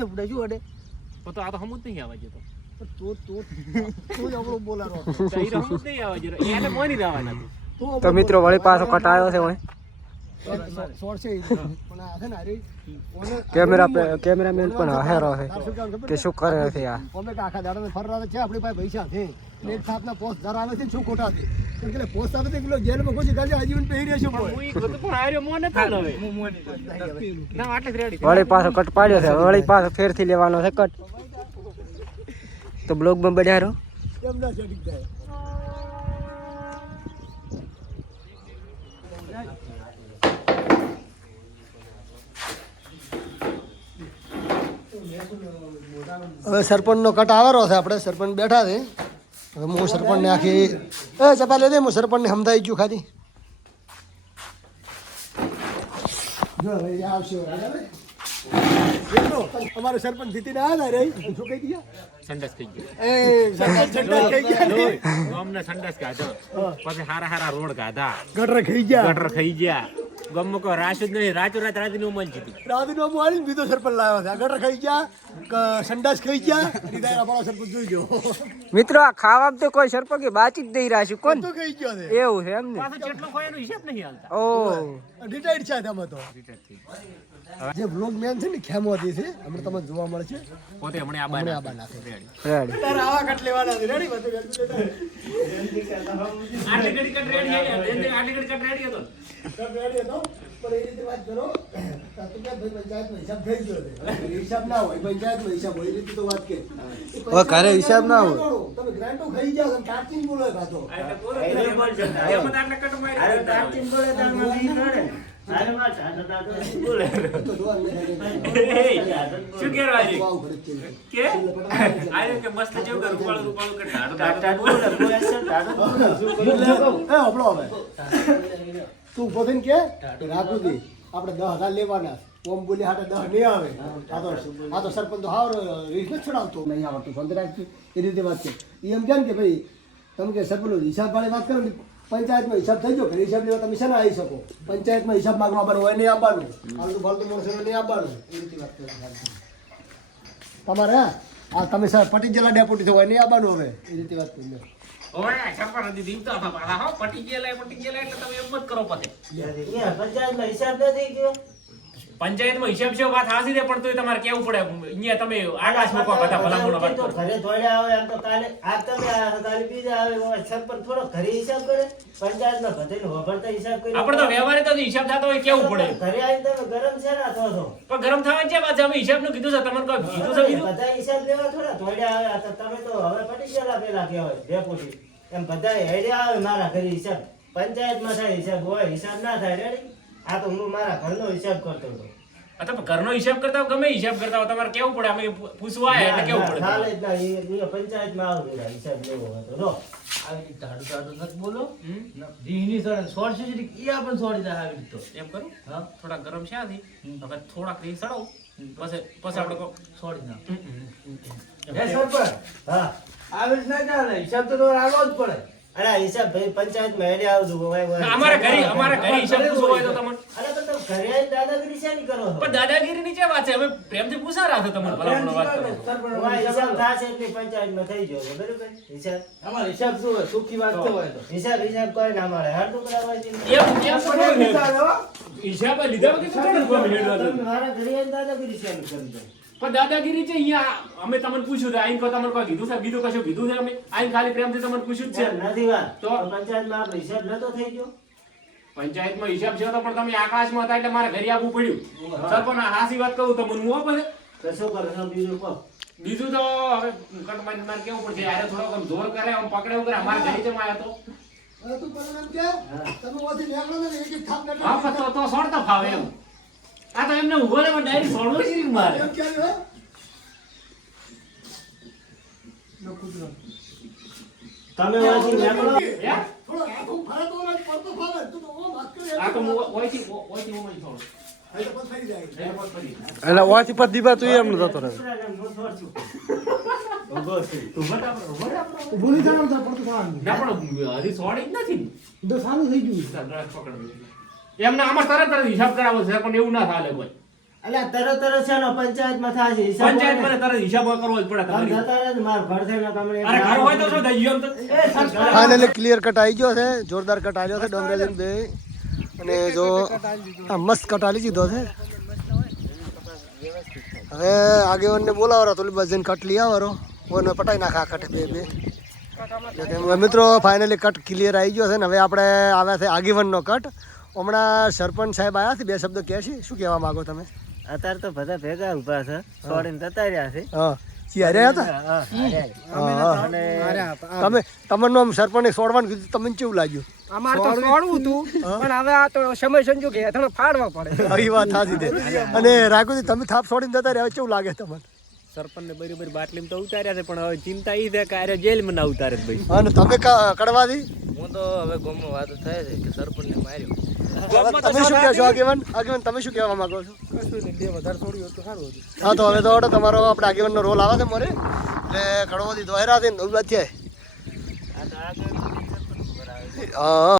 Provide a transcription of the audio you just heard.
આપણે શું અડે તો આ તો હમું જ નહીં આવે છે તો જ આપણો બોલારો તો ઈ હમું જ નહીં આવે છે એને મોની રહેવાના તો મિત્રો વળી પાછો કટાયો છે ઓય સોરસે પણ આ છે ને અરે કેમેરામેન પણ હારો છે કે શું કરે છે આ અમે આખા દાડા ફરવા છે આપણી પાસે પૈસા છે એક થાપના પોસ્ટ ધર આવે છે શું ખોટા છે કે પોસ્ટ આવે છે કિલો જેલમાં કોઈ ગાજે આજીવન પહેરી રહેશે બોય હું ઈ બધું પણ આર્યો મોને થાલ હવે હું મોની ના આટલે જ રેડી વળી પાછો કટ પાડ્યો છે વળી પાછો ફેરથી લેવાનો છે કટ તો બ્લોગમાં બન્યા રહો કેમ ના સેટિંગ થાય હવે સરપંચનો કટ આવેલો છે આપણે સરપંચ બેઠા છે હવે હું સરપંચને આખી ચપા લે દે હું સરપંચને સમજાઈ ગયું ખાલી જો હવે આવશે અમારો સરપંચ જીતીને આવ્યા રે શું કહી દીધા સંડાસ થઈ ગયો એ સંડાસ થઈ ગયા ગામને સંડાસ કાઢો પછી હારા હારા રોડ કાઢા ગટર ખાઈ ગયા ગટર ખાઈ ગયા ગમો કો રાત જ નહીં રાતો રાત રાતનું મન જીતી રાતનો મોડી બીજો સરપંચ લાવ્યો છે ગટર ખાઈ ગયા સંડાસ ખાઈ ગયા દીધા આપણો સરપંચ જોઈ ગયો મિત્રો આ ખાવામાં તો કોઈ સરપંચ બાચી જ દઈ રાખ્યું કોણ તો કહી ગયો છે એવું છે એમ ને પાછો જેટલો ખોયાનો હિસાબ નહીં હાલતા ઓ રિટાયર્ડ છે તમે તો જે બ્લોગ મેન છે ને ખેમોથી છે હમણાં તમને જોવા મળે છે પોતે હમણે આ આબા નાખે રેડી રેડી તારા આવા કટ લેવાના છે રેડી બધું આટલી ઘડી કટ રેડી હે આટલી ઘડી કટ રેડી હતો રેડી હતો પણ એ રીતે વાત કરો તો કે ભાઈ પંચાયતનો હિસાબ થઈ ગયો છે હિસાબ ના હોય પંચાયતનો હિસાબ હોય એ રીતે તો વાત કે હવે ઘરે હિસાબ ના હોય તમે ગ્રાન્ટો ખાઈ જાવ અને કાચીન બોલો પાછો એટલે પૂરો એમ આટલે કટ મારી કાચીન બોલે તો આમાં ઈ નડે આરે માં દાદા બોલે તો જોવા શું કેરવા છે કે આયો કે મસ્ત જેવું કર રૂપાળું કે ઢાડો બોલે કોઈ અસર દાદા એ આપણો હવે તું પોતે કે રાખું દે આપણે 10,000 લેવાના ઓમ બોલી હાટે 10 નહીં આવે આ તો સરપંચ તો હારો રીસ ન છોડાવતો નહીં આવડતું બંધ રાખી એ રીતે વાત છે એમ કેમ કે ભાઈ તમે કે સરપંચ હિસાબ વાળી વાત કરો ને પંચાયતમાં હિસાબ થઈ ગયો કે હિસાબ લેવા તમે શેના આવી શકો પંચાયતમાં હિસાબ માંગવા આવવાનું હોય નહીં આવવાનું આલતું ફાલતું માણસો નહીં આવવાનું એ રીતે વાત કરો તમારે આ તમે સર પટી જિલ્લા ડેપ્યુટી થવાય નહીં આવવાનું હવે એ રીતે વાત કરી ઓય સરપંચ દીધી તો પાછા હો પટી ગયેલા એટલે તમે એમ જ કરો પછી પંચાયતમાં હિસાબ નથી ગયો પંચાયતમાં હિસાબ છે વાત હાસી રે પણ તોય તમારે કેવું પડે અહીંયા તમે આકાશ મૂકો બધા ભલામણો વાત તો કરો ઘરે થોડે આવે એમ તો કાલે આ તમે કાલે બીજા આવે સરપંચ થોડો ઘરે હિસાબ કરે પંચાયતમાં બધેને વભરતા હિસાબ કરી આપણે તો વ્યવહારે તો હિસાબ થતો હોય કેવું પડે ઘરે આવીને તમે ગરમ છે ના તો પણ ગરમ થવાની છે વાત અમે હિસાબનું કીધું છે તમારે કોઈ કીધું છે બીજું બધા હિસાબ લેવા થોડા થોડે આવે તો તમે તો હવે પટી ગયેલા પેલા કહેવાય ડેપોટી એમ બધા હેડે આવે મારા ઘરે હિસાબ પંચાયતમાં થાય હિસાબ હોય હિસાબ ના થાય રેડી આ તો હું મારા ઘરનો હિસાબ કરતો હતો તમે ઘરનો હિસાબ કરતા હો ગમે હિસાબ કરતા હો તમારે કેવું પડે અમે પૂછવા આવ્યા એટલે કેવું પડે ચાલે જ ના એ પંચાયતમાં આવું હિસાબ લેવો હતો રો આવી ઢાડું નથી બોલો દીની સડે સોરસે જ એ પણ સોડી જાય આવી રીતે એમ કરું હા થોડા ગરમ છે આથી હવે થોડાક રી સડો પછી આપણે સોડી ના હે સરપંચ હા આવી જ ના ચાલે હિસાબ તો તમારે આવવો જ પડે અરે હિસાબ ભાઈ પંચાયતમાં હેડે આવજો અમારા ઘરે હિસાબ પૂછવો હોય તો તમને અરે પણ તમે ઘરે આવીને દાદાગીરી શેની કરો છો પણ દાદાગીરી ની છે વાત છે અમે પ્રેમથી પૂછા રાખો તમારે ભલામણો વાત કરો હિસાબ થશે એટલે પંચાયતમાં થઈ ગયો છે બરોબર હિસાબ અમારે હિસાબ શું હોય સુખી વાત તો હોય તો હિસાબ કોઈ ના મળે હાડું કરાવવા છે હિસાબ લીધા વગર તો થોડું ગમે હેડવા મારા ઘરે આવીને દાદાગીરી શેની કરી દો પણ દાદાગીરી છે અહીંયા અમે તમને પૂછ્યું છે આઈને તમને કોઈ કીધું છે બીજું કશું કીધું છે અમે આઈને ખાલી પ્રેમથી તમને પૂછ્યું જ છે નથી વાત તો પંચાયતમાં આપણે હિસાબ નતો થઈ ગયો પંચાયતમાં હિસાબ છે તો પણ તમે આકાશમાં હતા એટલે મારે ઘરે આવવું પડ્યું સરપંચ હાસી વાત કહું તો મને હું આપે તો શું કરો છો બીજું કહો બીજું તો હવે કટમાઈ મારે કેવું પડશે યાર થોડોક આમ જોર કરે આમ પકડે કરે અમારે ઘરે જમા આવ્યો તો તું પણ એમ કે તમે ઓથી નીકળો ને એક એક થાપ કાઢો હા પણ તો સોડતા ફાવે એમ આ તો એમને ઉભો રે ડાયરેક્ટ સોડવો છે મારે એમ કે હે તમે વાંચી નીકળો થોડો હાથ ફરે તો ના પડતો ફરે તું તો ઓ વાત કરે આ તો ઓયથી ઓયથી થોડો આ તો થઈ જાય એટલે ઓથી પર દીવા તું એમ નતો રહે ભૂલી જાવ તો પડતો ફાન ના પણ હજી સોડી જ નથી તો સારું થઈ ગયું પકડ એમને આમાં તરત હિસાબ કરાવો છે પણ એવું ના ચાલે કોઈ અલ્યા તરત છે ને પંચાયતમાં થશે હિસાબ પંચાયત મને તરત હિસાબ કરવો જ પડે તમે તમારી. જતા રહો ને, મારું ઘર થઈને તમને અરે ઘર હોય તો શું થઈ ગયું એમ તો? એ સરપંચ. ફાઇનલી ક્લિયર કટ આવી ગયો છે, જોરદાર કટ આવ્યો છે ડોમરેજન બે. અને જો આ મસ્ત કટ આલી દીધો છે. હવે આગેવાનને બોલાવરો તો બસ જઈને કટ લઈ આવરો, ઓને પટાઈ નાખા કટ બે. એટલે મિત્રો ફાઇનલી કટ ક્લિયર આવી ગયો છે ને હવે આપણે આવ્યા છે આગેવાનનો કટ. હમણાં સરપંચ સાહેબ આવ્યા છે, બે શબ્દો કહે છે, શું કહેવા માંગો તમે? અત્યારે તો બધા ભેગા ઉભા છે, છોડીને જતા રહ્યા છે. હા હાર્યા હતા. તમે તમને આમ સરપંચને છોડવાનું કીધું, તમને કેવું લાગ્યું? અમારે તો છોડવું હતું પણ હવે આ તો સમય સંજોગ હેઠળ ફાડવા પડે. આવી વાત સાચી છે. અને રાખુજી તમે થાપ છોડીને જતા રહ્યા, કેવું લાગે તમને? સરપંચને બરોબર બાટલીમાં તો ઉતાર્યા છે પણ હવે ચિંતા ઈ છે કે આરે જેલમાં ના ઉતારે જ ભાઈ. અને તમે કડવાથી હું તો હવે ગામમાં વાતો થાય છે કે સરપંચને માર્યો. તમે શું કહો છો આગેવાન? આગેવાન તમે શું કહેવા માંગો છો? હા તો હવે તો તમારો આપણે આગેવાનનો રોલ આવે છે મોરે, એટલે કડવાથી દોહરા થઈને ઉભા થયા. હા